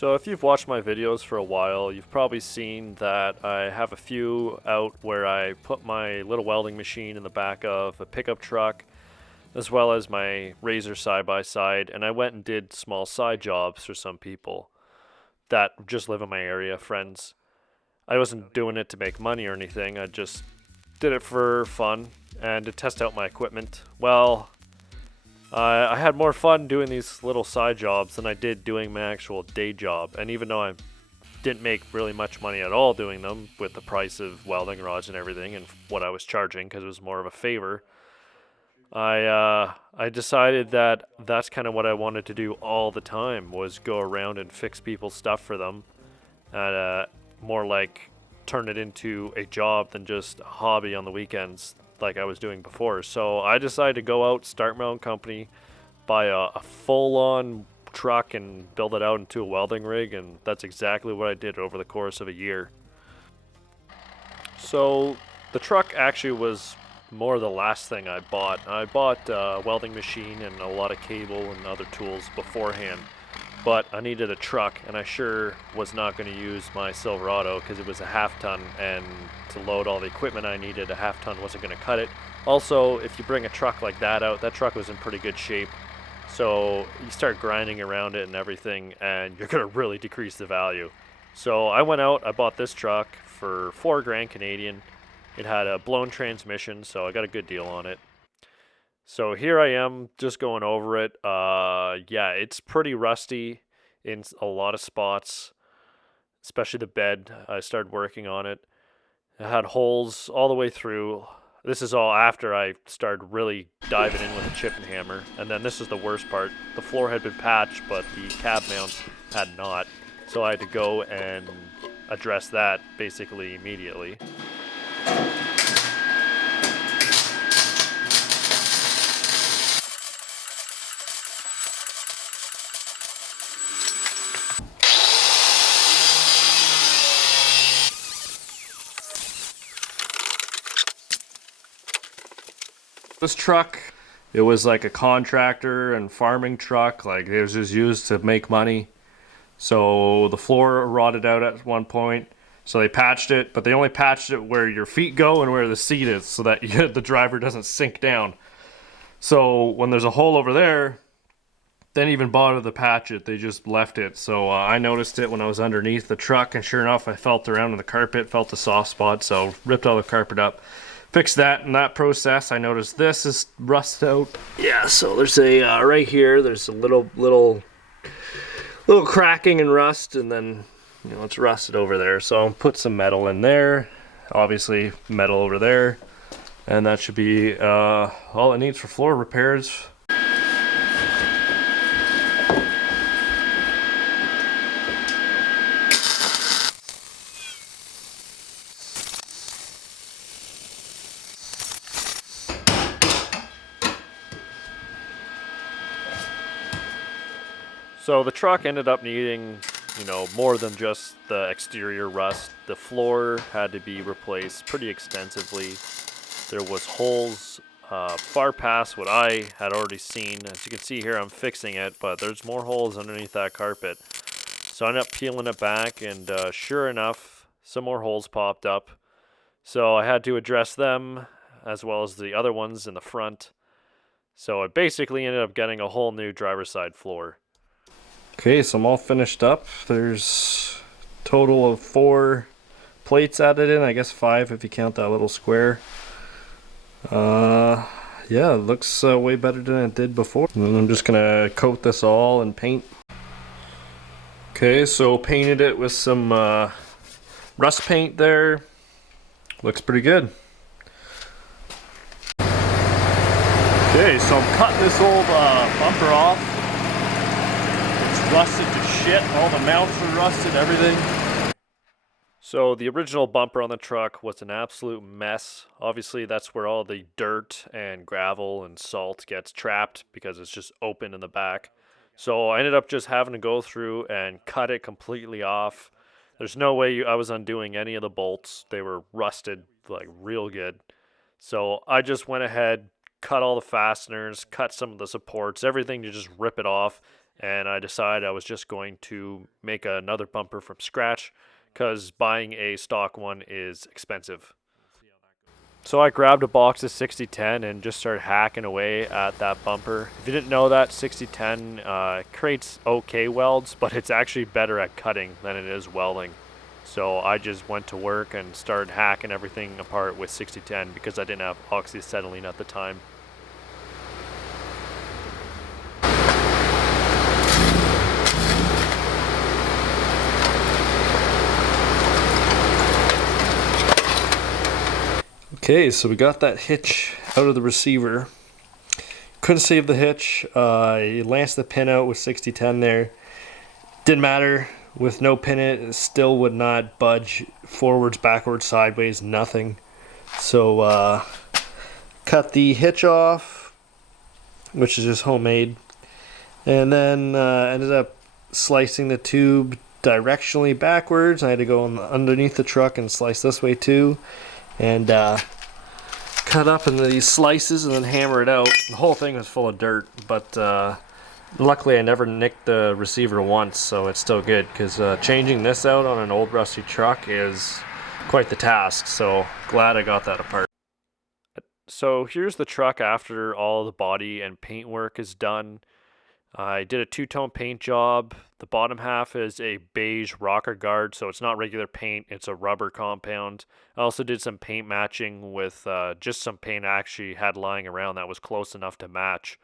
So if you've watched my videos for a while, you've probably seen that I have a few out where I put my little welding machine in the back of a pickup truck, as well as my Razor side by side, and I went and did small side jobs for some people that just live in my area, friends. I wasn't doing it to make money or anything, I just did it for fun and to test out my equipment. Well, I had more fun doing these little side jobs than I did doing my actual day job. And even though I didn't make really much money at all doing them with the price of welding rods and everything and what I was charging because it was more of a favor, I decided that that's kind of what I wanted to do all the time was go around and fix people's stuff for them, and more like turn it into a job than just a hobby on the weekends like I was doing before. So I decided to go out, start my own company, buy a full-on truck and build it out into a welding rig, and that's exactly what I did over the course of a year. So the truck actually was more the last thing I bought. I bought a welding machine and a lot of cable and other tools beforehand, but I needed a truck, and I sure was not going to use my Silverado because it was a half ton, and to load all the equipment I needed, a half ton wasn't going to cut it. Also, if you bring a truck like that out, that truck was in pretty good shape, so you start grinding around it and everything, and you're going to really decrease the value. So I went out, I bought this truck for 4 grand Canadian. It had a blown transmission, so I got a good deal on it. So here I am just going over it. Yeah, it's pretty rusty in a lot of spots, especially the bed. I started working on it. It had holes all the way through. This is all after I started really diving in with a chip and hammer. And then this is the worst part. The floor had been patched, but the cab mount had not. So I had to go and address that basically immediately. This truck, it was like a contractor and farming truck. Like it was just used to make money. So the floor rotted out at one point. So they patched it, but they only patched it where your feet go and where the seat is so that the driver doesn't sink down. So when there's a hole over there, they didn't even bother to patch it. They just left it. So I noticed it when I was underneath the truck, and sure enough, I felt around in the carpet, felt the soft spot, so ripped all the carpet up. Fixed that. In that process, I noticed this is rust out. Yeah, so there's a right here. There's a little cracking and rust, and then it's rusted over there. So I'll put some metal in there. Obviously, metal over there, and that should be all it needs for floor repairs. So the truck ended up needing, more than just the exterior rust. The floor had to be replaced pretty extensively. There was holes far past what I had already seen. As you can see here, I'm fixing it, but there's more holes underneath that carpet. So I ended up peeling it back, and sure enough, some more holes popped up. So I had to address them, as well as the other ones in the front. So I basically ended up getting a whole new driver's side floor. Okay, so I'm all finished up. There's a total of 4 plates added in, I guess 5 if you count that little square. Yeah, it looks way better than it did before. And then I'm just gonna coat this all and paint. Okay, so painted it with some rust paint there. Looks pretty good. Okay, so I'm cutting this old bumper off. Rusted to shit, all the mounts are rusted, everything. So the original bumper on the truck was an absolute mess. Obviously that's where all the dirt and gravel and salt gets trapped because it's just open in the back. So I ended up just having to go through and cut it completely off. There's no way I was undoing any of the bolts. They were rusted like real good. So I just went ahead, cut all the fasteners, cut some of the supports, everything to just rip it off and I decided I was just going to make another bumper from scratch because buying a stock one is expensive. So I grabbed a box of 6010 and just started hacking away at that bumper. If you didn't know that, 6010 creates okay welds, but it's actually better at cutting than it is welding. So I just went to work and started hacking everything apart with 6010 because I didn't have oxyacetylene at the time. Okay, so we got that hitch out of the receiver. Couldn't save the hitch. I lanced the pin out with 6010 there. Didn't matter. With no pin it still would not budge forwards, backwards, sideways, nothing. So cut the hitch off, which is just homemade, and then ended up slicing the tube directionally backwards. I had to go underneath the truck and slice this way too, and cut up into these slices and then hammer it out. The whole thing was full of dirt, but luckily I never nicked the receiver once, so it's still good, because changing this out on an old rusty truck is quite the task, so glad I got that apart. So here's the truck after all the body and paint work is done. I did a two-tone paint job. The bottom half is a beige rocker guard, so it's not regular paint, it's a rubber compound. I also did some paint matching with just some paint I actually had lying around that was close enough to match.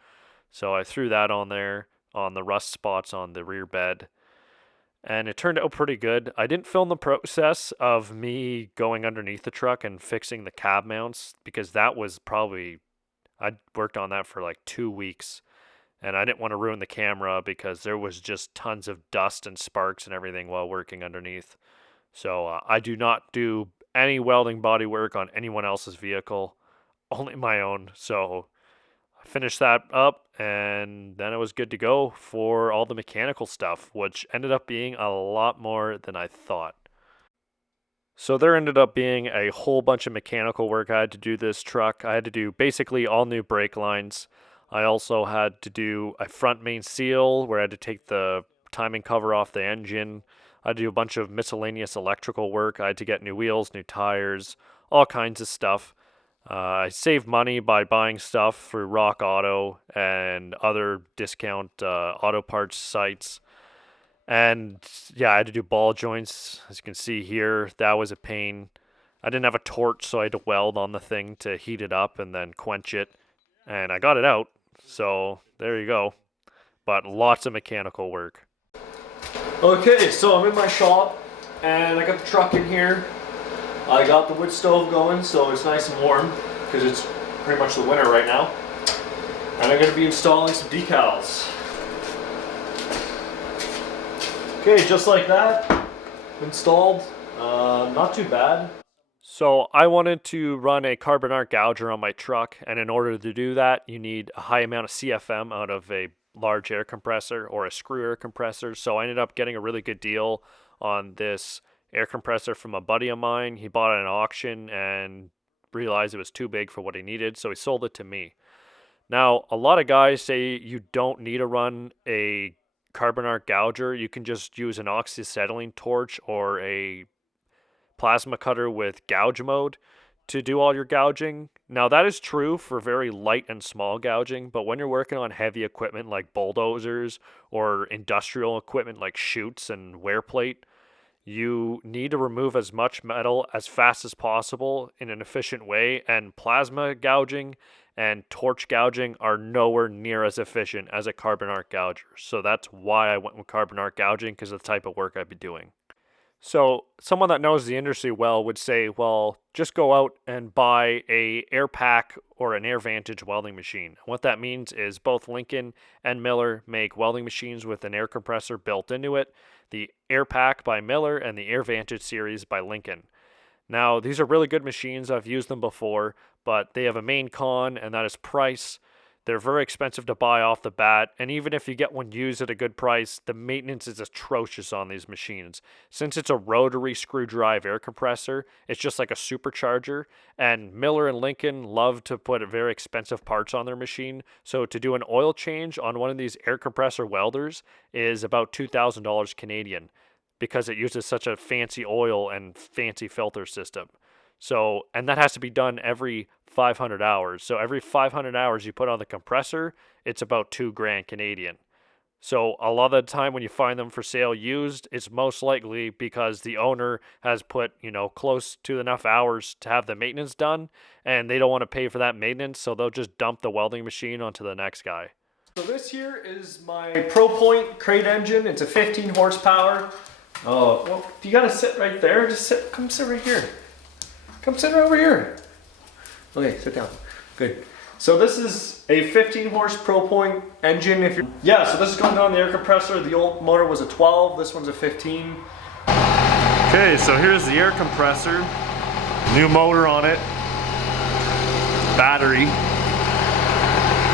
So I threw that on there on the rust spots on the rear bed, and it turned out pretty good. I didn't film the process of me going underneath the truck and fixing the cab mounts because that was probably, I worked on that for like 2 weeks, and I didn't want to ruin the camera because there was just tons of dust and sparks and everything while working underneath. So I do not do any welding body work on anyone else's vehicle, only my own. So I finished that up, and then it was good to go for all the mechanical stuff, which ended up being a lot more than I thought. So there ended up being a whole bunch of mechanical work I had to do this truck. I had to do basically all new brake lines. I also had to do a front main seal where I had to take the timing cover off the engine. I had to do a bunch of miscellaneous electrical work. I had to get new wheels, new tires, all kinds of stuff. I saved money by buying stuff through Rock Auto and other discount auto parts sites. And yeah, I had to do ball joints, as you can see here. That was a pain. I didn't have a torch, so I had to weld on the thing to heat it up and then quench it. And I got it out, so there you go. But lots of mechanical work. Okay, so I'm in my shop, and I got the truck in here. I got the wood stove going, so it's nice and warm, because it's pretty much the winter right now. And I'm going to be installing some decals. Okay, just like that, installed, not too bad. So I wanted to run a carbon arc gouger on my truck, and in order to do that, you need a high amount of CFM out of a large air compressor or a screw air compressor. So I ended up getting a really good deal on this air compressor from a buddy of mine. He bought it at an auction and realized it was too big for what he needed, so he sold it to me. Now, a lot of guys say you don't need to run a carbon arc gouger. You can just use an oxyacetylene torch or a plasma cutter with gouge mode to do all your gouging. Now, that is true for very light and small gouging, but when you're working on heavy equipment like bulldozers or industrial equipment like chutes and wear plate, you need to remove as much metal as fast as possible in an efficient way, and plasma gouging and torch gouging are nowhere near as efficient as a carbon arc gouger. So that's why I went with carbon arc gouging, because of the type of work I'd be doing. So someone that knows the industry well would say, well, just go out and buy a air pack or an air vantage welding machine. What that means is both Lincoln and Miller make welding machines with an air compressor built into it. The air pack by Miller and the air vantage series by Lincoln. Now, these are really good machines. I've used them before, but they have a main con, and that is price. They're very expensive to buy off the bat, and even if you get one used at a good price, the maintenance is atrocious on these machines. Since it's a rotary screw drive air compressor, it's just like a supercharger, and Miller and Lincoln love to put very expensive parts on their machine, so to do an oil change on one of these air compressor welders is about $2,000 Canadian, because it uses such a fancy oil and fancy filter system. So, and that has to be done every 500 hours. So every 500 hours you put on the compressor, it's about $2,000 Canadian. So a lot of the time when you find them for sale used, it's most likely because the owner has put, close to enough hours to have the maintenance done, and they don't want to pay for that maintenance, so they'll just dump the welding machine onto the next guy. So this here is my ProPoint crate engine. It's a 15 horsepower. Oh, well, you gotta sit right there. Come sit right here. Come sit over here. Okay, sit down. Good. So this is a 15 horse ProPoint engine. So this is going on the air compressor. The old motor was a 12. This one's a 15. Okay, so here's the air compressor. New motor on it. Battery.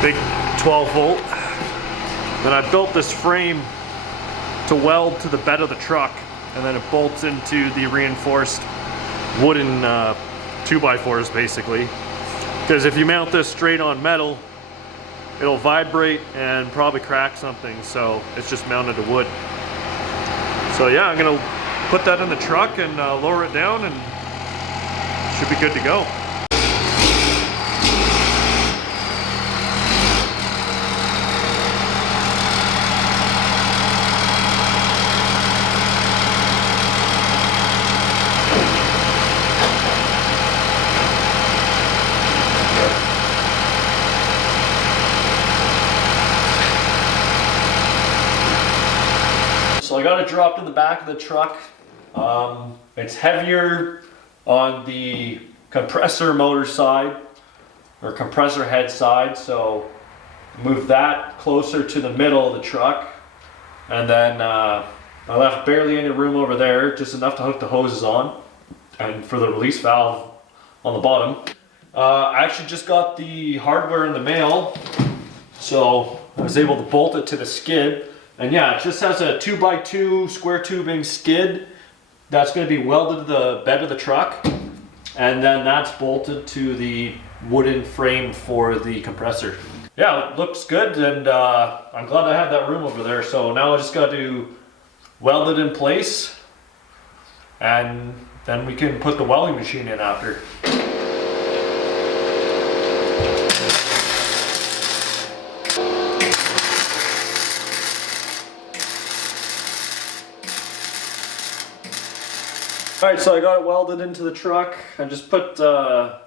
Big 12 volt. Then I built this frame to weld to the bed of the truck, and then it bolts into the reinforced wooden 2x4s basically. Because if you mount this straight on metal, it'll vibrate and probably crack something, so it's just mounted to wood. So yeah, I'm gonna put that in the truck and lower it down, and should be good to go. So I got it dropped in the back of the truck. It's heavier on the compressor motor side, or compressor head side, so move that closer to the middle of the truck. And then I left barely any room over there, just enough to hook the hoses on, and for the release valve on the bottom. I actually just got the hardware in the mail, so I was able to bolt it to the skid. And yeah, it just has a 2x2 square tubing skid that's going to be welded to the bed of the truck, and then that's bolted to the wooden frame for the compressor. Yeah, it looks good, and I'm glad I have that room over there. So now I just got to weld it in place, and then we can put the welding machine in after. Alright, so I got it welded into the truck. I just put a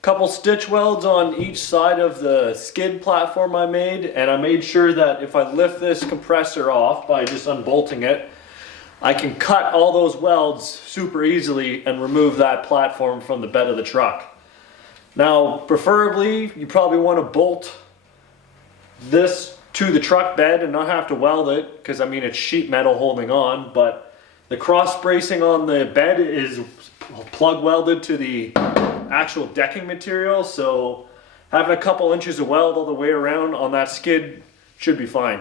couple stitch welds on each side of the skid platform I made, and I made sure that if I lift this compressor off by just unbolting it, I can cut all those welds super easily and remove that platform from the bed of the truck. Now, preferably, you probably want to bolt this to the truck bed and not have to weld it, because I mean it's sheet metal holding on, but the cross bracing on the bed is plug welded to the actual decking material, so having a couple inches of weld all the way around on that skid should be fine.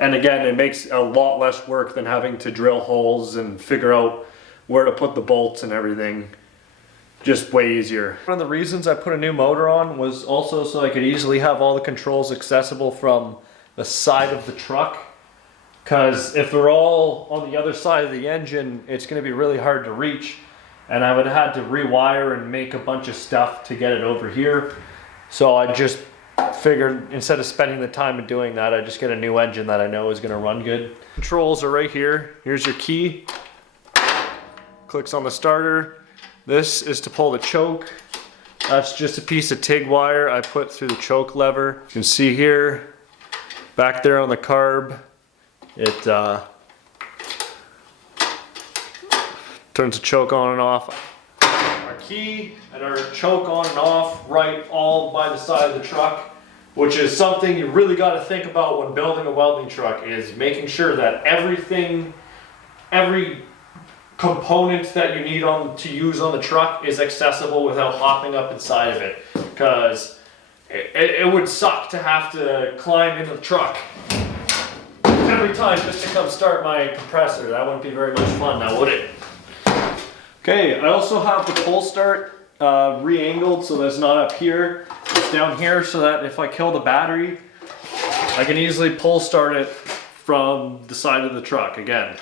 And again, it makes a lot less work than having to drill holes and figure out where to put the bolts and everything. Just way easier. One of the reasons I put a new motor on was also so I could easily have all the controls accessible from the side of the truck. Because if they're all on the other side of the engine, it's going to be really hard to reach, and I would have had to rewire and make a bunch of stuff to get it over here. So I just figured instead of spending the time of doing that, I just get a new engine that I know is going to run good. Controls are right here. Here's your key. Clicks on the starter. This is to pull the choke. That's just a piece of TIG wire I put through the choke lever. You can see here, back there on the carb, it turns the choke on and off. Our key and our choke on and off right all by the side of the truck, which is something you really got to think about when building a welding truck, is making sure that everything, every component that you need to use on the truck is accessible without hopping up inside of it. Because it would suck to have to climb into the truck every time just to come start my compressor. That wouldn't be very much fun now, would it? Okay, I also have the pull start re-angled so that it's not up here. It's down here so that if I kill the battery, I can easily pull start it from the side of the truck. Again,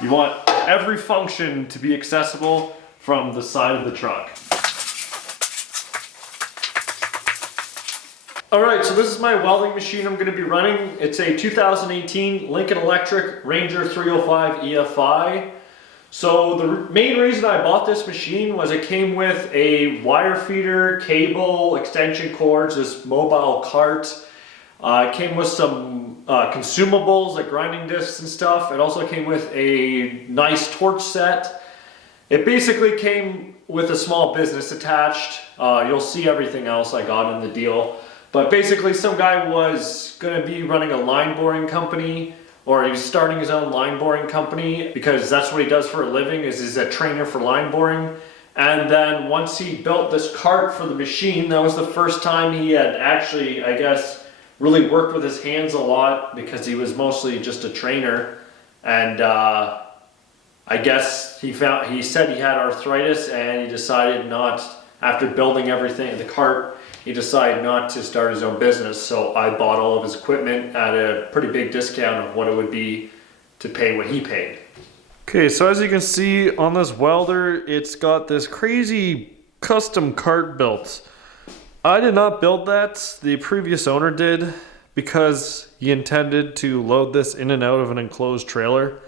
you want every function to be accessible from the side of the truck. Alright, so this is my welding machine I'm going to be running. It's a 2018 Lincoln Electric Ranger 305 EFI. So the main reason I bought this machine was it came with a wire feeder, cable, extension cords, this mobile cart. It came with some consumables like grinding discs and stuff. It also came with a nice torch set. It basically came with a small business attached. You'll see everything else I got in the deal. But basically some guy was going to be running a line boring company, or he was starting his own line boring company because that's what he does for a living, is he's a trainer for line boring. And then once he built this cart for the machine, that was the first time he had actually, I guess, really worked with his hands a lot because he was mostly just a trainer. And I guess he said he had arthritis and he decided not, after building everything, the cart, he decided not to start his own business. So I bought all of his equipment at a pretty big discount of what it would be to pay what he paid. Okay, so as you can see on this welder, it's got this crazy custom cart built. I did not build that, the previous owner did, because he intended to load this in and out of an enclosed trailer.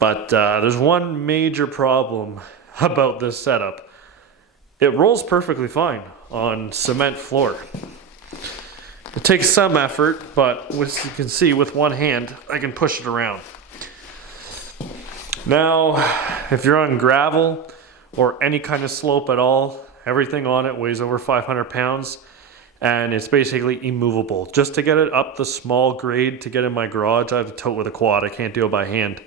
But there's one major problem about this setup. It rolls perfectly fine on cement floor. It takes some effort, but as you can see with one hand, I can push it around. Now, if you're on gravel or any kind of slope at all, everything on it weighs over 500 pounds and it's basically immovable. Just to get it up the small grade to get in my garage, I have to tote with a quad. I can't do it by hand.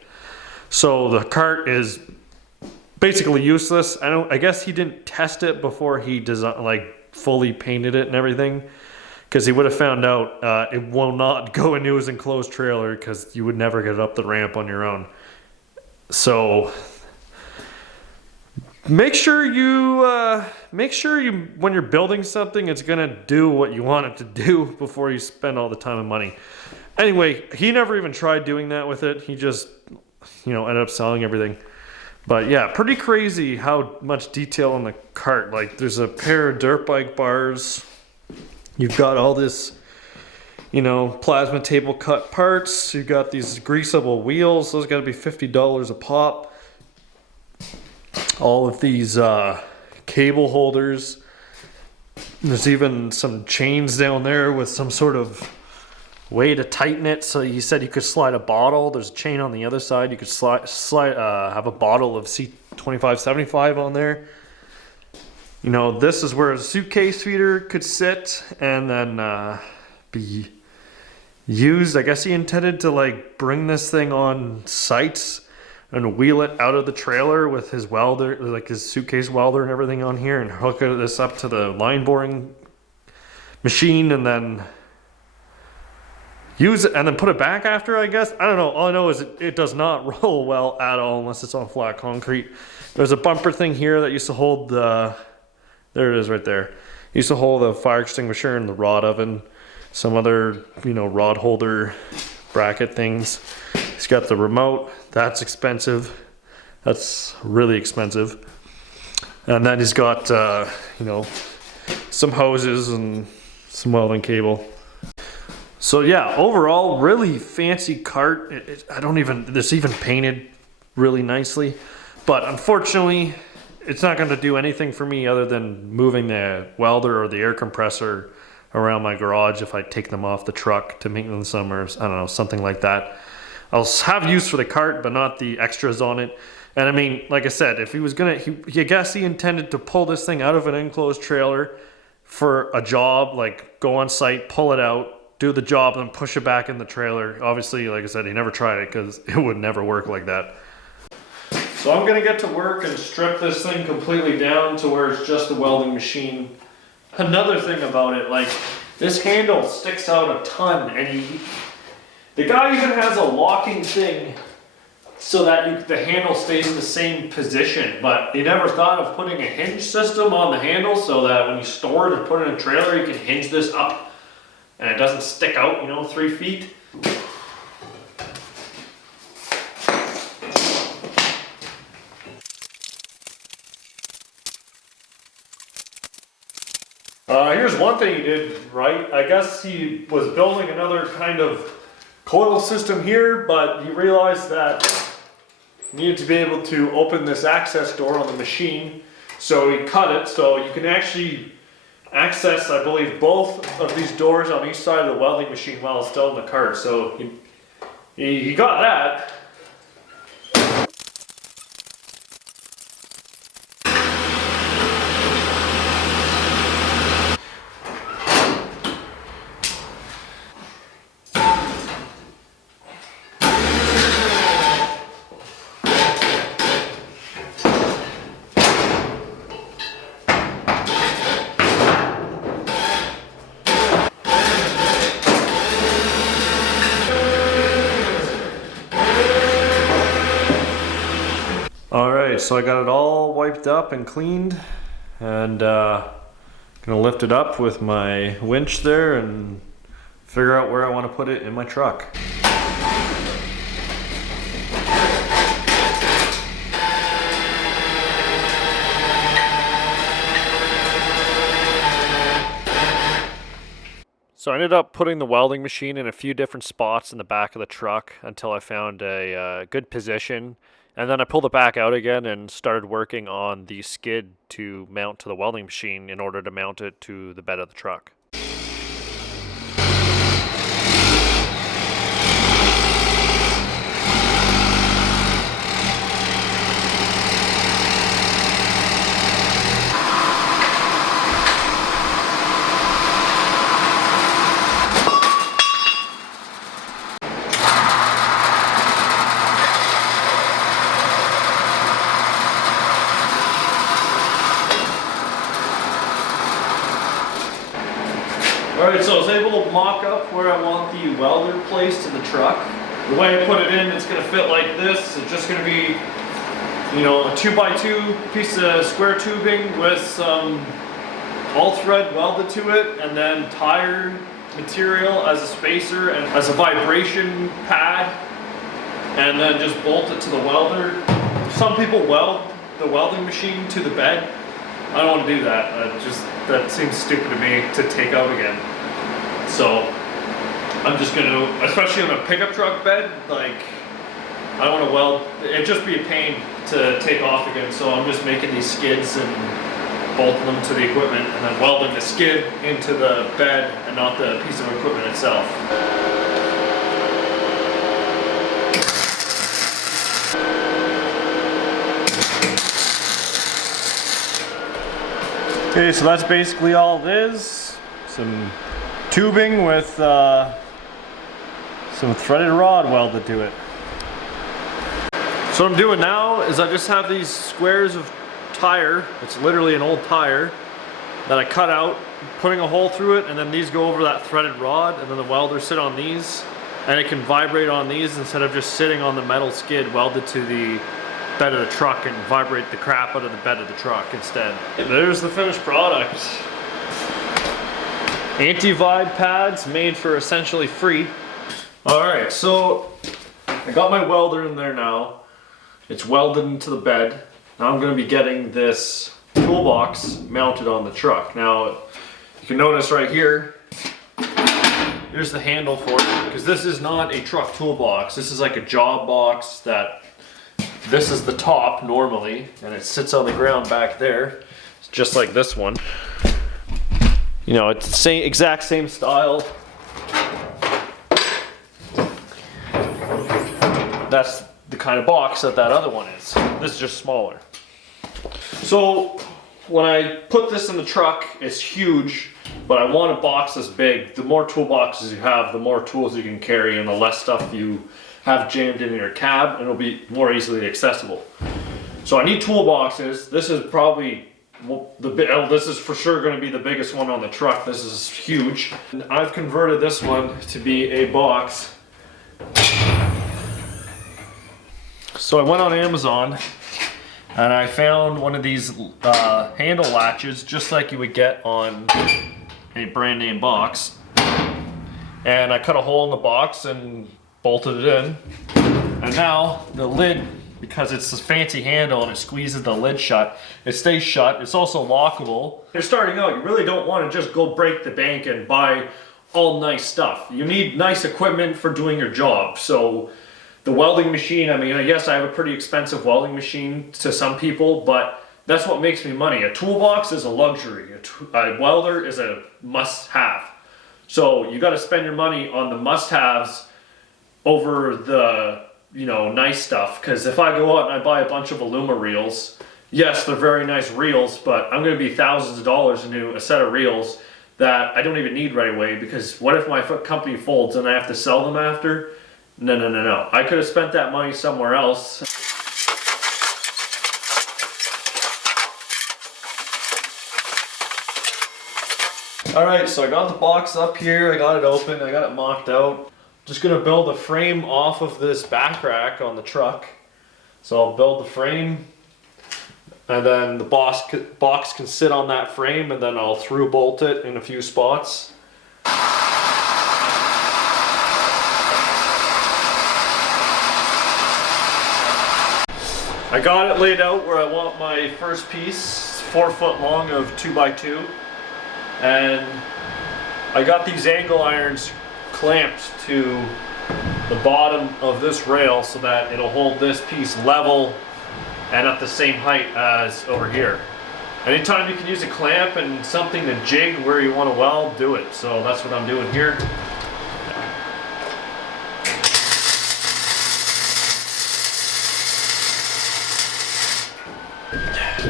So the cart is basically useless. I guess he didn't test it before he fully painted it and everything, because he would have found out it will not go into his enclosed trailer because you would never get it up the ramp on your own. So make sure you when you're building something, it's gonna do what you want it to do before you spend all the time and money. Anyway, he never even tried doing that with it. He just, ended up selling everything. But yeah, pretty crazy how much detail on the cart. Like, there's a pair of dirt bike bars. You've got all this, plasma table cut parts. You've got these greasable wheels. Those got to be $50 a pop. All of these cable holders. There's even some chains down there with some sort of way to tighten it. So he said you could slide a bottle. There's a chain on the other side. You could have a bottle of C2575 on there. This is where a suitcase feeder could sit and then be used. I guess he intended to bring this thing on sites and wheel it out of the trailer with his welder, his suitcase welder and everything on here, and hook this up to the line boring machine and then use it and then put it back after, I guess. I don't know. All I know is it does not roll well at all unless it's on flat concrete. There's a bumper thing here that used to hold the, there it is right there. Used to hold the fire extinguisher and the rod oven, some other, rod holder bracket things. He's got the remote. That's expensive. That's really expensive. And then he's got, some hoses and some welding cable. So yeah, overall, really fancy cart. It's even painted really nicely. But unfortunately, it's not going to do anything for me other than moving the welder or the air compressor around my garage if I take them off the truck to maintenance them, or I don't know, something like that. I'll have use for the cart, but not the extras on it. And I mean, like I said, if he was gonna, I guess he intended to pull this thing out of an enclosed trailer for a job, like go on site, pull it out, do the job, and then push it back in the trailer. Obviously, like I said, he never tried it because it would never work like that. So I'm gonna get to work and strip this thing completely down to where it's just a welding machine. Another thing about it, like this handle sticks out a ton, and the guy even has a locking thing so that the handle stays in the same position, but he never thought of putting a hinge system on the handle so that when you store it or put it in a trailer, you can hinge this up and it doesn't stick out, 3 feet. Here's one thing he did right. I guess he was building another kind of coil system here, but he realized that he needed to be able to open this access door on the machine. So he cut it so you can actually access, I believe, both of these doors on each side of the welding machine while it's still in the cart. So he got that. Alright, so I got it all wiped up and cleaned, and gonna lift it up with my winch there and figure out where I want to put it in my truck. So I ended up putting the welding machine in a few different spots in the back of the truck until I found a good position. And then I pulled it back out again and started working on the skid to mount to the welding machine in order to mount it to the bed of the truck. Alright, so I was able to mock up where I want the welder placed in the truck. The way I put it in, it's going to fit like this. It's just going to be, a 2x2 piece of square tubing with some all thread welded to it, and then tire material as a spacer and as a vibration pad, and then just bolt it to the welder. Some people weld the welding machine to the bed. I don't want to do that. That seems stupid to me to take out again. So I'm just gonna, especially on a pickup truck bed, like I don't want to weld. It'd just be a pain to take off again. So I'm just making these skids and bolting them to the equipment, and then welding the skid into the bed and not the piece of equipment itself. Okay, so that's basically all it is. Some tubing with some threaded rod welded to it. So what I'm doing now is I just have these squares of tire. It's literally an old tire that I cut out, putting a hole through it, and then these go over that threaded rod, and then the welder sit on these, and it can vibrate on these instead of just sitting on the metal skid welded to the bed of the truck and vibrate the crap out of the bed of the truck instead. And there's the finished product. Anti-vibe pads made for essentially free. Alright, so I got my welder in there now. It's welded into the bed. Now I'm going to be getting this toolbox mounted on the truck. Now you can notice right here, here's the handle for it, because this is not a truck toolbox. This is like a job box that this is the top normally, and it sits on the ground back there. It's just like this one. It's the same, exact same style. That's the kind of box that other one is. This is just smaller. So when I put this in the truck, it's huge, but I want a box this big. The more toolboxes you have, the more tools you can carry, and the less stuff you have jammed in your cab, and it'll be more easily accessible. So I need toolboxes. This is probably well, this is for sure going to be the biggest one on the truck. This is huge. And I've converted this one to be a box. So I went on Amazon and I found one of these handle latches, just like you would get on a brand name box. And I cut a hole in the box and bolted it in. And now the lid, because it's this fancy handle and it squeezes the lid shut, it stays shut. It's also lockable. You're starting out, you really don't want to just go break the bank and buy all nice stuff. You need nice equipment for doing your job. So the welding machine, I mean, I guess I have a pretty expensive welding machine to some people, but that's what makes me money. A toolbox is a luxury. A welder is a must-have. So you got to spend your money on the must-haves over the, you know, nice stuff. Because if I go out and I buy a bunch of Aluma reels, yes, they're very nice reels, but I'm going to be thousands of dollars into a set of reels that I don't even need right away. Because what if my company folds and I have to sell them after? No. I could have spent that money somewhere else. Alright, so I got the box up here, I got it open, I got it mocked out. Just gonna build a frame off of this back rack on the truck. So I'll build the frame, and then the box can sit on that frame, and then I'll through bolt it in a few spots. I got it laid out where I want my first piece, 4 foot long of 2x2. And I got these angle irons clamped to the bottom of this rail so that it'll hold this piece level and at the same height as over here. Anytime you can use a clamp and something to jig where you want to weld, do it. So that's what I'm doing here.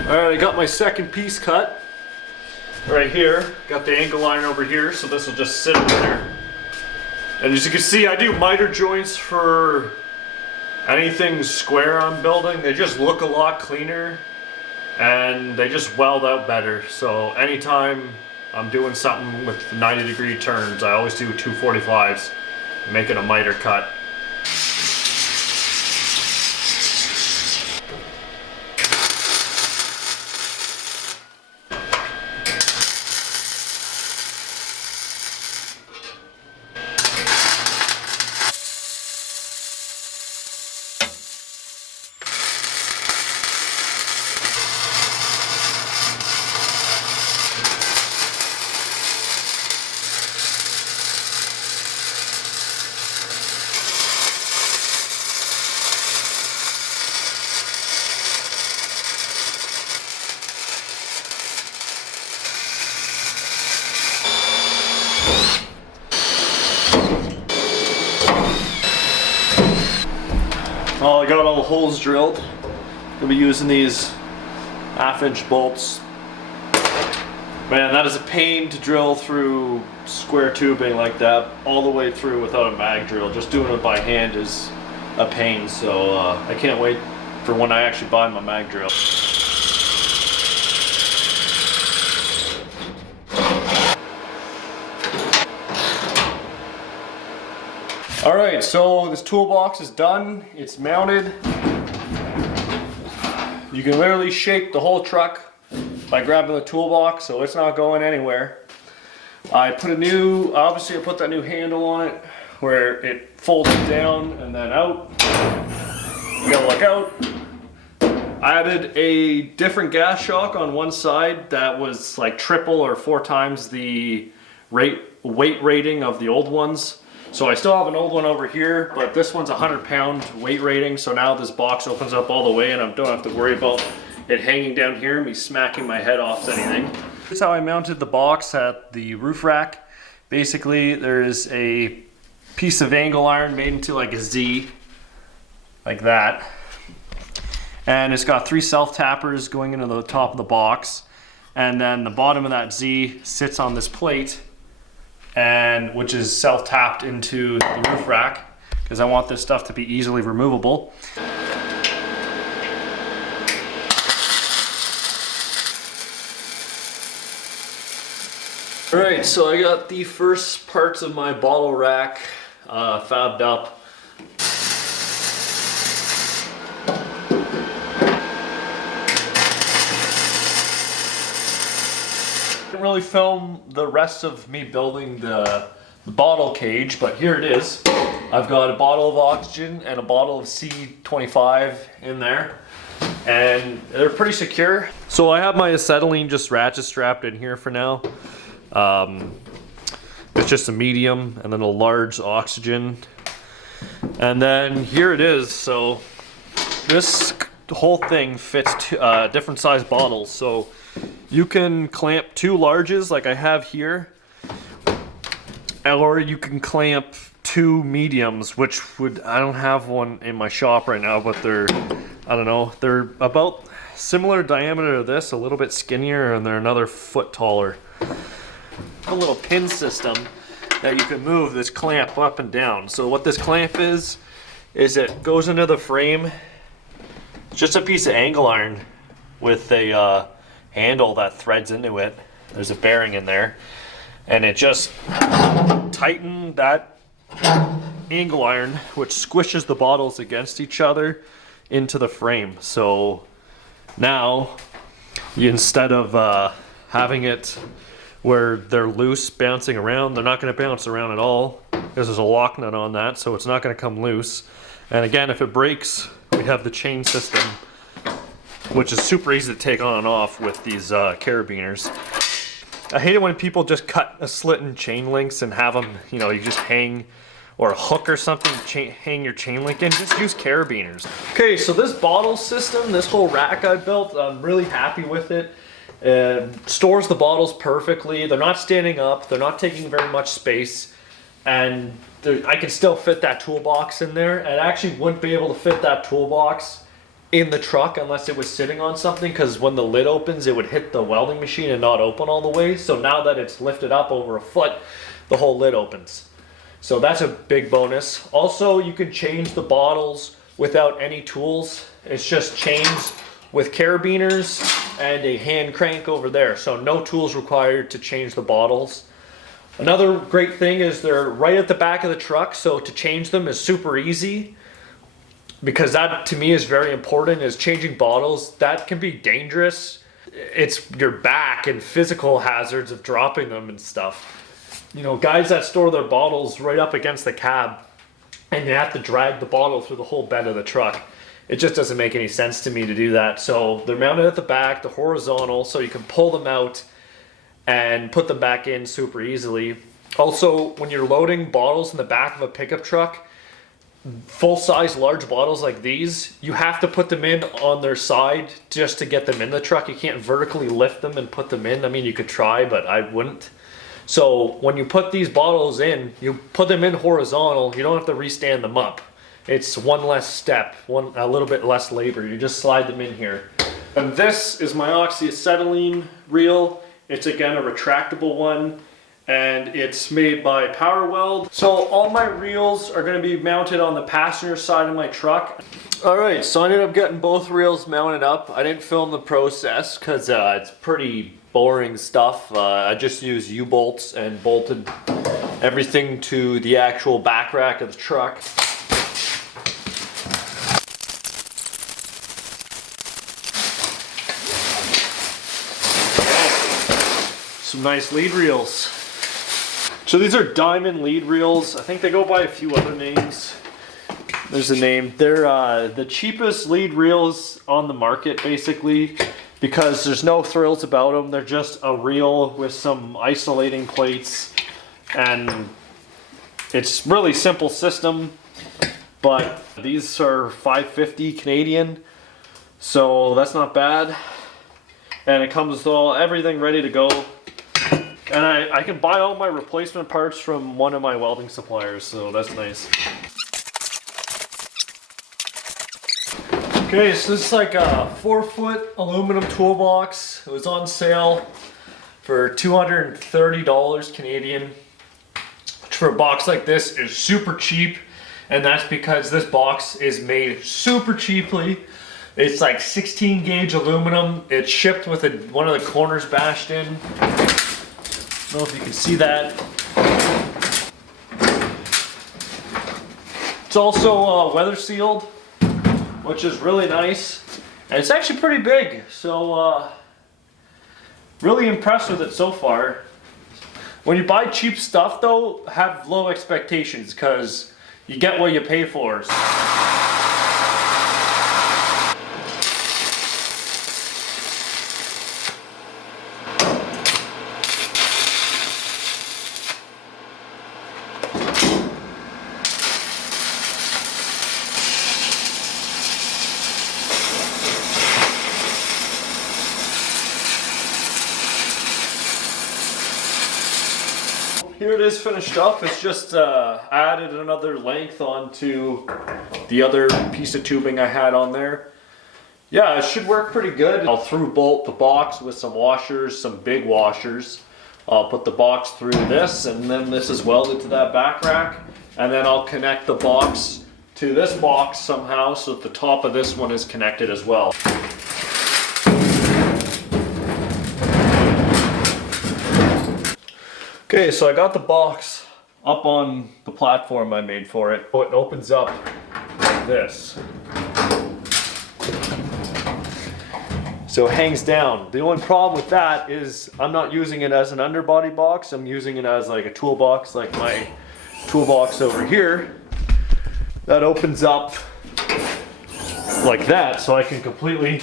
Alright, I got my second piece cut right here. Got the angle iron over here, so this will just sit over there. And as you can see, I do miter joints for anything square I'm building. They just look a lot cleaner and they just weld out better. So anytime I'm doing something with 90-degree turns, I always do 245s, make it a miter cut. Well, I got all the holes drilled. Gonna be using these 1/2-inch bolts. Man, that is a pain to drill through square tubing like that all the way through without a mag drill. Just doing it by hand is a pain, so I can't wait for when I actually buy my mag drill. Alright, so this toolbox is done. It's mounted. You can literally shake the whole truck by grabbing the toolbox, so it's not going anywhere. I put that new handle on it where it folds down and then out. You gotta look out. I added a different gas shock on one side that was like 3 or 4 times the weight rating of the old ones. So I still have an old one over here, but this one's 100-pound weight rating, so now this box opens up all the way and I don't have to worry about it hanging down here and me smacking my head off anything. Here's how I mounted the box at the roof rack. Basically, there's a piece of angle iron made into like a Z, like that. And it's got 3 self-tappers going into the top of the box. And then the bottom of that Z sits on this plate, and which is self-tapped into the roof rack because I want this stuff to be easily removable. Alright, so I got the first parts of my bottle rack fabbed up. Didn't really film the rest of me building the bottle cage, but here it is. I've got a bottle of oxygen and a bottle of C25 in there, and they're pretty secure. So I have my acetylene just ratchet strapped in here for now. It's just a medium and then a large oxygen, and then here it is. So this whole thing fits different size bottles, so you can clamp 2 larges like I have here, or you can clamp 2 mediums, which would, I don't have one in my shop right now, but they're, I don't know, they're about similar diameter to this, a little bit skinnier, and they're another foot taller. A little pin system that you can move this clamp up and down. So what this clamp is it goes into the frame. It's just a piece of angle iron with a handle that threads into it. There's a bearing in there, and it just tightens that angle iron, which squishes the bottles against each other into the frame. So now instead of having it where they're loose bouncing around, they're not going to bounce around at all because there's a lock nut on that, so it's not going to come loose. And again, if it breaks, we have the chain system, which is super easy to take on and off with these carabiners. I hate it when people just cut a slit in chain links and have them, you know, you just hang, or a hook or something, hang your chain link in. Just use carabiners. Okay, so this bottle system, this whole rack I built, I'm really happy with it. Stores the bottles perfectly. They're not standing up, they're not taking very much space, and I can still fit that toolbox in there. And I actually wouldn't be able to fit that toolbox in the truck unless it was sitting on something, because when the lid opens it would hit the welding machine and not open all the way. So now that it's lifted up over a foot, the whole lid opens. So that's a big bonus. Also, you can change the bottles without any tools. It's just chains with carabiners and a hand crank over there. So no tools required to change the bottles. Another great thing is they're right at the back of the truck, so to change them is super easy. Because that to me is very important, is changing bottles. That can be dangerous. It's your back and physical hazards of dropping them and stuff. You know, guys that store their bottles right up against the cab and you have to drag the bottle through the whole bed of the truck. It just doesn't make any sense to me to do that. So they're mounted at the back, the horizontal, so you can pull them out and put them back in super easily. Also, when you're loading bottles in the back of a pickup truck, full-size large bottles like these, you have to put them in on their side just to get them in the truck. You can't vertically lift them and put them in. I mean, you could try, but I wouldn't. So when you put these bottles in, you put them in horizontal. You don't have to restand them up. It's one less step, a little bit less labor. You just slide them in here. And this is my oxyacetylene reel. It's again a retractable one, and it's made by Power Weld. So all my reels are going to be mounted on the passenger side of my truck. Alright, so I ended up getting both reels mounted up. I didn't film the process because it's pretty boring stuff. I just used U-bolts and bolted everything to the actual back rack of the truck. Some nice lead reels. So these are diamond lead reels. I think they go by a few other names. There's a name. They're the cheapest lead reels on the market, basically, because there's no frills about them. They're just a reel with some isolating plates, and it's really simple system. But these are $5.50 Canadian, so that's not bad. And it comes with everything ready to go. And I can buy all my replacement parts from one of my welding suppliers, so that's nice. Okay, so this is like a 4-foot aluminum toolbox. It was on sale for $230 Canadian, which for a box like this is super cheap. And that's because this box is made super cheaply. It's like 16 gauge aluminum. It's shipped with one of the corners bashed in. don't know if you can see that. It's also weather sealed, which is really nice. And it's actually pretty big, so really impressed with it so far. When you buy cheap stuff though, have low expectations because you get what you pay for. Here it is finished up. It's just added another length onto the other piece of tubing I had on there. Yeah, it should work pretty good. I'll through bolt the box with some washers, some big washers. I'll put the box through this, and then this is welded to that back rack. And then I'll connect the box to this box somehow so that the top of this one is connected as well. Okay, so I got the box up on the platform I made for it. Oh, it opens up like this. So it hangs down. The only problem with that is I'm not using it as an underbody box. I'm using it as like a toolbox, like my toolbox over here. That opens up like that, so I can completely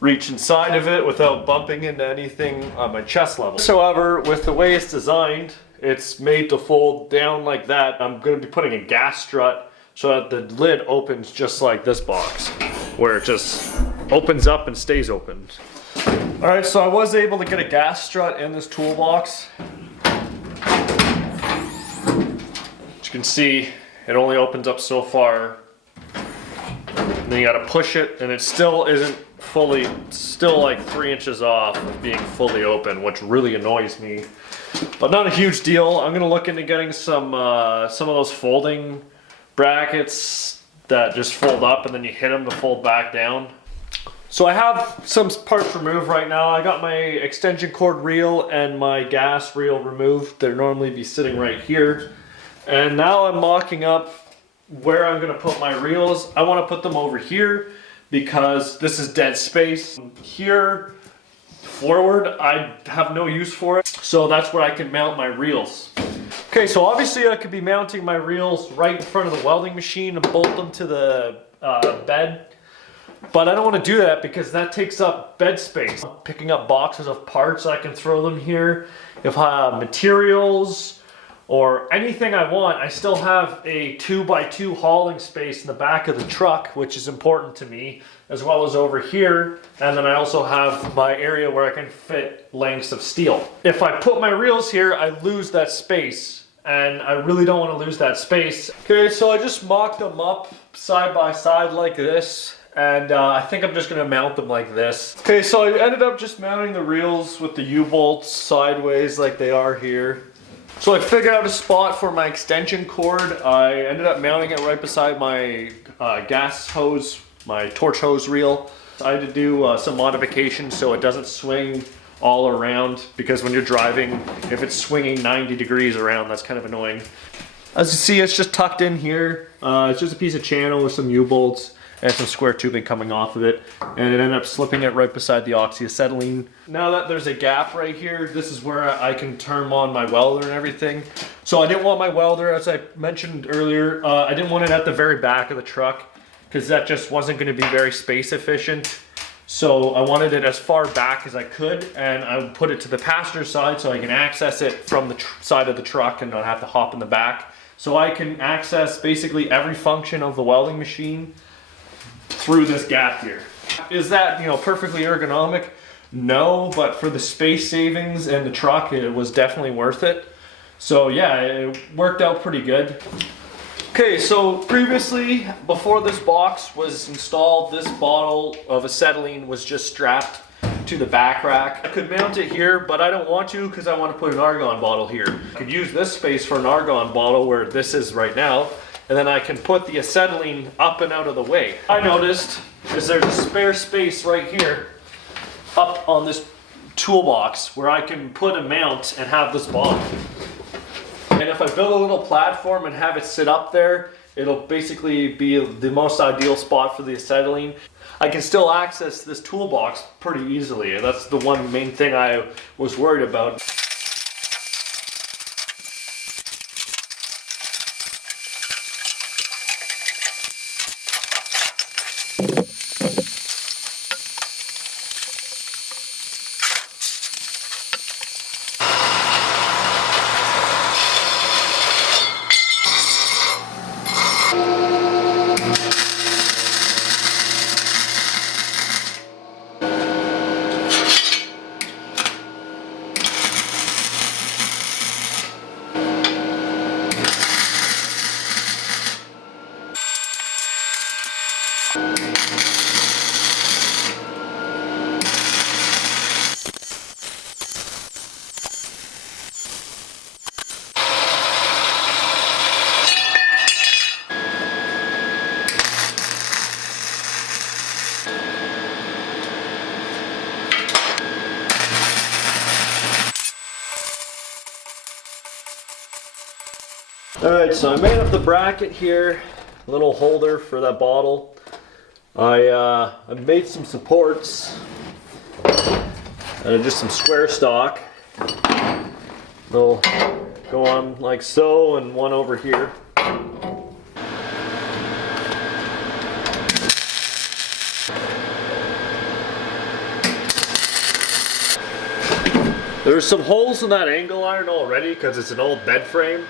reach inside of it without bumping into anything on my chest level. However, with the way it's designed, it's made to fold down like that. I'm going to be putting a gas strut so that the lid opens just like this box, where it just opens up and stays open. Alright, so I was able to get a gas strut in this toolbox. As you can see, it only opens up so far. And then you gotta push it, and it still isn't fully, still like 3 inches off of being fully open, which really annoys me. But not a huge deal. I'm gonna look into getting some of those folding brackets that just fold up and then you hit them to fold back down. So I have some parts removed right now. I got my extension cord reel and my gas reel removed. They'd normally be sitting right here. And now I'm mocking up where I'm gonna put my reels. I wanna put them over here because this is dead space. Here forward, I have no use for it. So that's where I can mount my reels. Okay, so obviously I could be mounting my reels right in front of the welding machine and bolt them to the bed. But I don't want to do that because that takes up bed space. I'm picking up boxes of parts, I can throw them here. If I have materials or anything I want, I still have a 2x2 hauling space in the back of the truck, which is important to me, as well as over here. And then I also have my area where I can fit lengths of steel. If I put my reels here, I lose that space, and I really don't want to lose that space. Okay, so I just mocked them up side by side like this. And I think I'm just gonna mount them like this. Okay, so I ended up just mounting the reels with the U-bolts sideways like they are here. So I figured out a spot for my extension cord. I ended up mounting it right beside my gas hose, my torch hose reel. I had to do some modifications so it doesn't swing all around, because when you're driving, if it's swinging 90 degrees around, that's kind of annoying. As you see, it's just tucked in here. It's just a piece of channel with some U-bolts and some square tubing coming off of it, and it ended up slipping it right beside the oxyacetylene. Now that there's a gap right here, this is where I can turn on my welder and everything. So I didn't want my welder, as I mentioned earlier, I didn't want it at the very back of the truck because that just wasn't going to be very space efficient. So I wanted it as far back as I could, and I would put it to the passenger side so I can access it from the side of the truck and not have to hop in the back. So I can access basically every function of the welding machine through this gap here. Is that, perfectly ergonomic? No, but for the space savings and the truck, it was definitely worth it. So yeah, it worked out pretty good. Okay, so previously, before this box was installed, this bottle of acetylene was just strapped to the back rack. I could mount it here, but I don't want to because I want to put an argon bottle here. I could use this space for an argon bottle where this is right now, and then I can put the acetylene up and out of the way. I noticed is there's a spare space right here up on this toolbox where I can put a mount and have this bottom. And if I build a little platform and have it sit up there, it'll basically be the most ideal spot for the acetylene. I can still access this toolbox pretty easily, and that's the one main thing I was worried about. Alright, so I made up the bracket here, a little holder for that bottle. I made some supports and just some square stock. They'll go on like so, and one over here. There's some holes in that angle iron already because it's an old bed frame.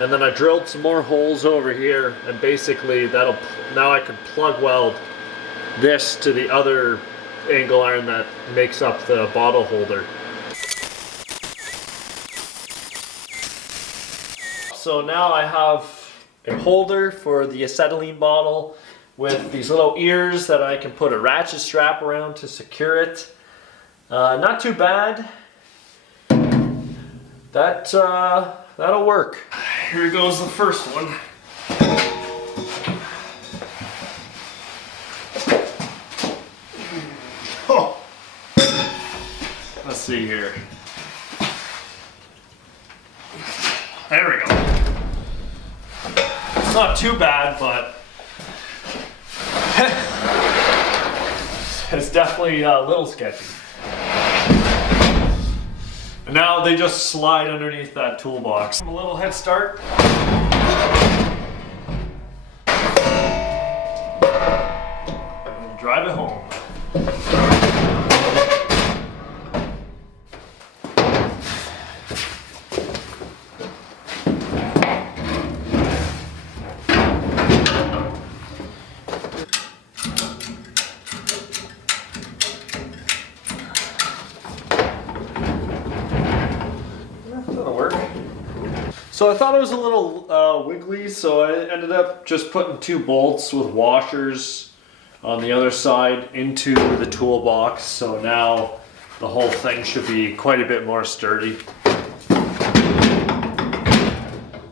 And then I drilled some more holes over here, and basically now I can plug weld this to the other angle iron that makes up the bottle holder. So now I have a holder for the acetylene bottle with these little ears that I can put a ratchet strap around to secure it. Not too bad. That'll work. Here goes the first one. Oh. Let's see here. There we go. It's not too bad, but it's definitely a little sketchy. And now they just slide underneath that toolbox. A little head start. And drive it home. So I thought it was a little wiggly, so I ended up just putting 2 bolts with washers on the other side into the toolbox. So now the whole thing should be quite a bit more sturdy.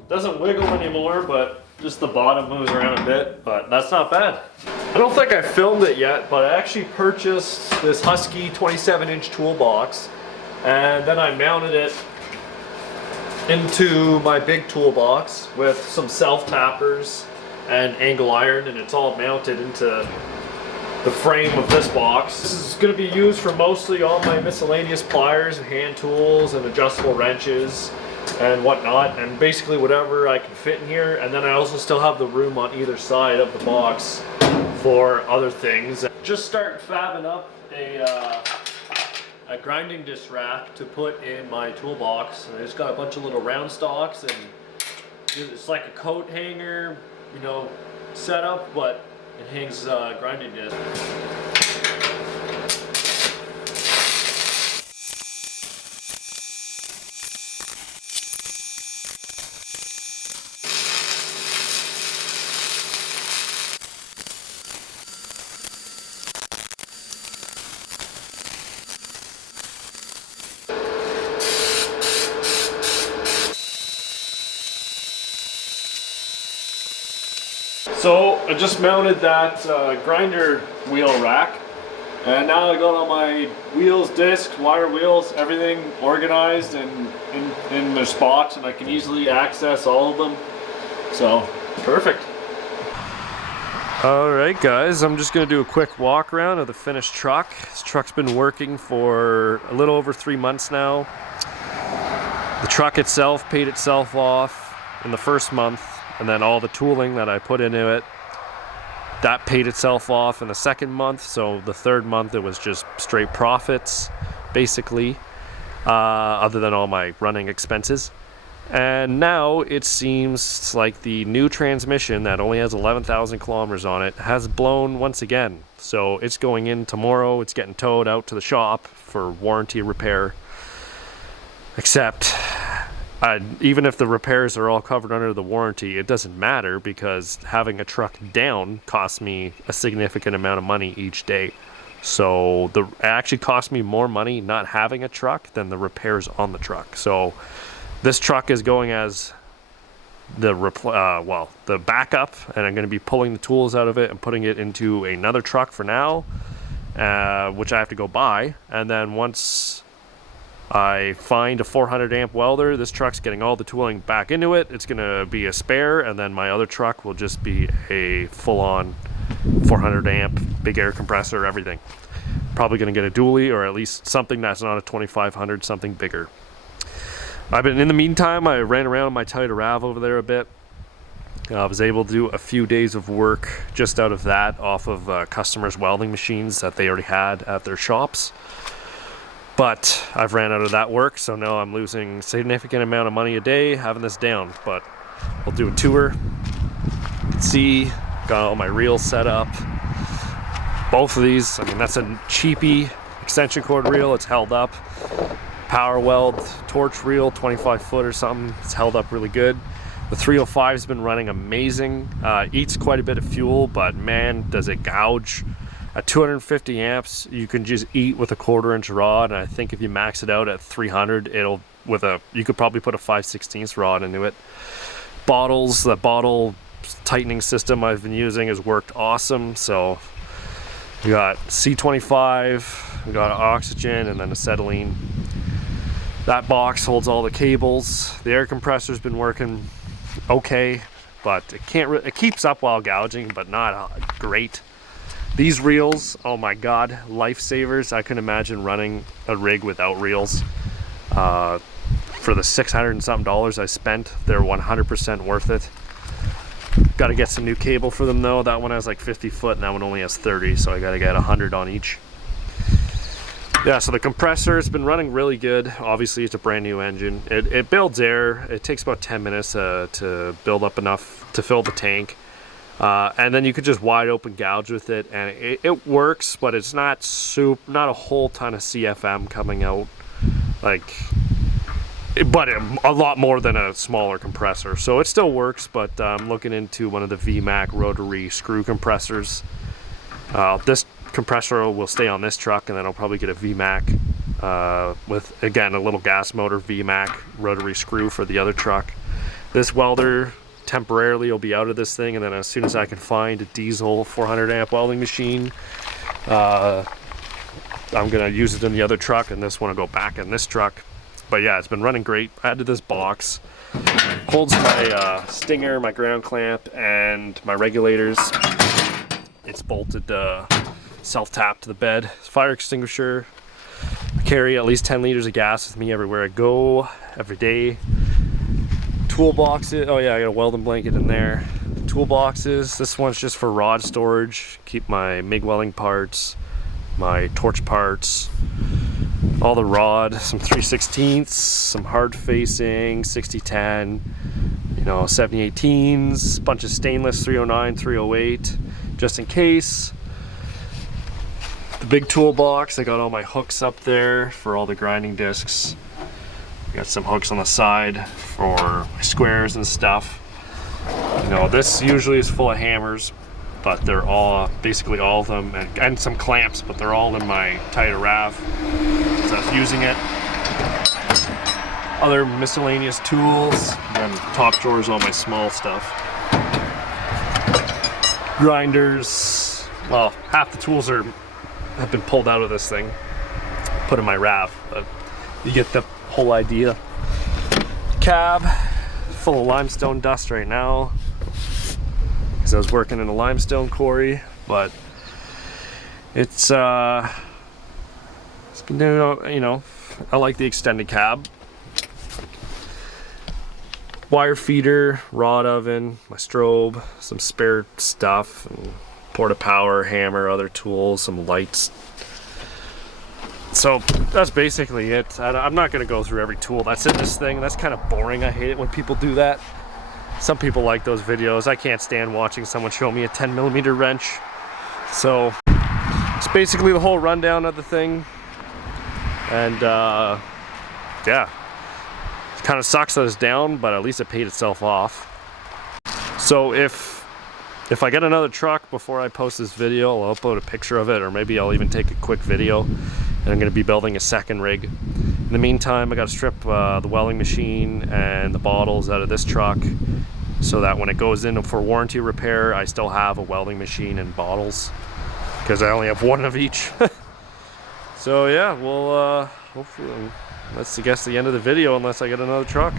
Doesn't wiggle anymore, but just the bottom moves around a bit, but that's not bad. I don't think I filmed it yet, but I actually purchased this Husky 27-inch toolbox, and then I mounted it into my big toolbox with some self-tappers and angle iron, and it's all mounted into the frame of this box. This is going to be used for mostly all my miscellaneous pliers and hand tools and adjustable wrenches and whatnot, and basically whatever I can fit in here. And then I also still have the room on either side of the box for other things. Just start fabbing up a grinding disc rack to put in my toolbox. And I just got a bunch of little round stocks, and it's like a coat hanger, you know, setup, but it hangs grinding disc. So I just mounted that grinder wheel rack And now I got all my wheels, discs, wire wheels, everything organized and in their spots, and I can easily access all of them. So, perfect. Alright guys, I'm just going to do a quick walk around of the finished truck. This truck's been working for a little over 3 months now. The truck itself paid itself off in the first month, and then all the tooling that I put into it, that paid itself off in the second month. So the third month it was just straight profits basically, other than all my running expenses. And now it seems like the new transmission that only has 11,000 kilometers on it has blown once again. So it's going in tomorrow. It's getting towed out to the shop for warranty repair. Except even if the repairs are all covered under the warranty, it doesn't matter, because having a truck down costs me a significant amount of money each day. So it actually costs me more money not having a truck than the repairs on the truck. So this truck is going as the backup, and I'm going to be pulling the tools out of it and putting it into another truck for now, which I have to go buy. And then once I find a 400 amp welder, this truck's getting all the tooling back into it. It's going to be a spare, and then my other truck will just be a full-on 400 amp, big air compressor, everything. Probably going to get a dually, or at least something that's not a 2500, something bigger. In the meantime, I ran around on my Tighter Rav over there a bit. I was able to do a few days of work just out of that, off of customers' welding machines that they already had at their shops. But I've ran out of that work, so now I'm losing a significant amount of money a day having this down. But I'll do a tour. You can see, got all my reels set up. Both of these, I mean, that's a cheapy extension cord reel. It's held up. Power weld torch reel, 25 foot or something. It's held up really good. The 305's been running amazing. Eats quite a bit of fuel, but man, does it gouge. At 250 amps, you can just eat with a 1/4 inch rod, and I think if you max it out at 300, you could probably put a 5/16 rod into it. The bottle tightening system I've been using has worked awesome. So we got C25, we got oxygen, and then acetylene. That box holds all the cables. The air compressor's been working okay, but it keeps up while gouging, but not great. These reels, oh my god, lifesavers. I couldn't imagine running a rig without reels. For the $600 and something I spent, they're 100% worth it. Got to get some new cable for them though. That one has like 50 foot and that one only has 30, so I got to get 100 on each. Yeah, so the compressor has been running really good. Obviously, it's a brand new engine. It builds air. It takes about 10 minutes to build up enough to fill the tank. And then you could just wide open gouge with it, and it works, but it's not a whole ton of CFM coming out, but a lot more than a smaller compressor. So it still works, but I'm looking into one of the VMAC rotary screw compressors. This compressor will stay on this truck, and then I'll probably get a VMAC with, again, a little gas motor VMAC rotary screw for the other truck. This welder temporarily will be out of this thing, and then as soon as I can find a diesel 400 amp welding machine, I'm gonna use it in the other truck, and this one will go back in this truck. But yeah, it's been running great. Added this box, holds my stinger, my ground clamp, and my regulators. It's bolted self-tap to the bed. Fire extinguisher. I carry at least 10 liters of gas with me everywhere I go, every day. Toolboxes. Oh yeah, I got a welding blanket in there. Toolboxes. This one's just for rod storage. Keep my MIG welding parts, my torch parts, all the rod, some 3/16ths, some hard facing, 6010, 7018s, bunch of stainless 309, 308, just in case. The big toolbox, I got all my hooks up there for all the grinding discs. Got some hooks on the side for my squares and stuff. This usually is full of hammers, but they're all, basically all of them, and some clamps, but they're all in my Tighter Rav, so I was using it. Other miscellaneous tools, and then top drawers, all my small stuff. Grinders, well, half the tools are have been pulled out of this thing, put in my RAV. You get the whole idea. Cab full of limestone dust right now because I was working in a limestone quarry, but it's been doing, you know, I like the extended cab. Wire feeder, rod oven, my strobe, some spare stuff, and porta power, hammer, other tools, some lights. So that's basically it. I'm not going to go through every tool that's in this thing. That's kind of boring. I hate it when people do that. Some people like those videos. I can't stand watching someone show me a 10mm wrench. So it's basically the whole rundown of the thing. And yeah, it kind of sucks that it's down, but at least it paid itself off. So if I get another truck before I post this video, I'll upload a picture of it, or maybe I'll even take a quick video. And I'm going to be building a second rig. In the meantime, I got to strip the welding machine and the bottles out of this truck so that when it goes in for warranty repair, I still have a welding machine and bottles, because I only have one of each. So yeah, well, hopefully that's, I guess, the end of the video unless I get another truck.